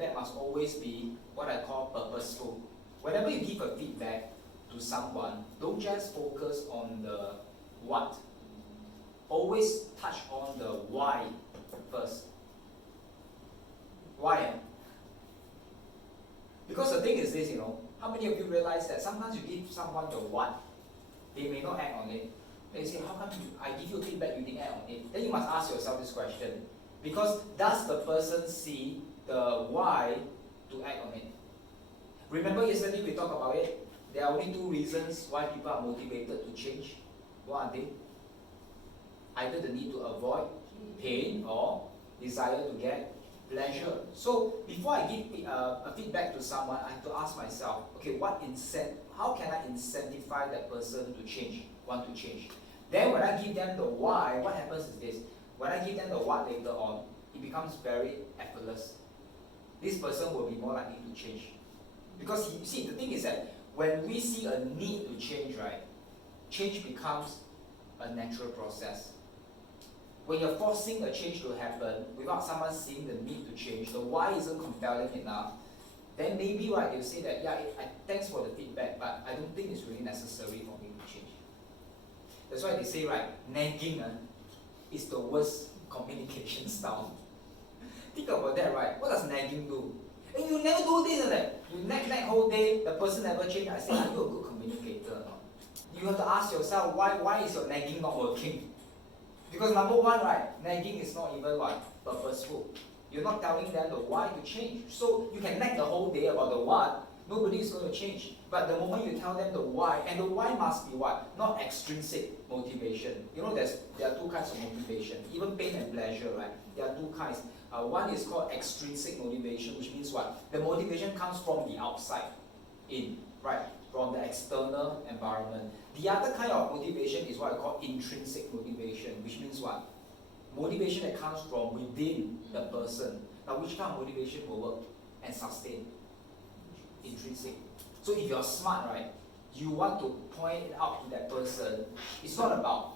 feedback must always be what I call purposeful. Whenever you give a feedback to someone, don't just focus on the what. Always touch on the why first. Why? Because the thing is this, how many of you realize that sometimes you give someone the what, they may not act on it. They say, how come I give you feedback, you didn't act on it? Then you must ask yourself this question. Because does the person see the why to act on it? Remember yesterday we talked about it? There are only two reasons why people are motivated to change. What are they? Either the need to avoid pain or desire to get pleasure. So before I give a feedback to someone, I have to ask myself, okay, how can I incentivize that person to change, want to change? Then when I give them the why, what happens is this. When I give them the what later on, it becomes very effortless. This person will be more likely to change. Because you see, the thing is that when we see a need to change, right, change becomes a natural process. When you're forcing a change to happen without someone seeing the need to change, the why isn't compelling enough, then maybe right, they'll say that, thanks for the feedback, but I don't think it's really necessary for me to change. That's why they say, right, nagging is the worst communication style. Think about that, right? What does nagging do? And you never do this, you nag whole day, the person never change. I say, are you a good communicator or not? You have to ask yourself, why is your nagging not working? Because number one, right, nagging is not even purposeful. You're not telling them the why to change. So you can nag the whole day about the what, nobody is going to change. But the moment you tell them the why, and the why must be what? Not extrinsic motivation. There are two kinds of motivation. Even pain and pleasure, right? There are two kinds. One is called extrinsic motivation, which means what? The motivation comes from the outside in, right? From the external environment. The other kind of motivation is what I call intrinsic motivation, which means what? Motivation that comes from within the person. Now, which kind of motivation will work and sustain? Intrinsic. So if you're smart, right, you want to point it out to that person. It's not about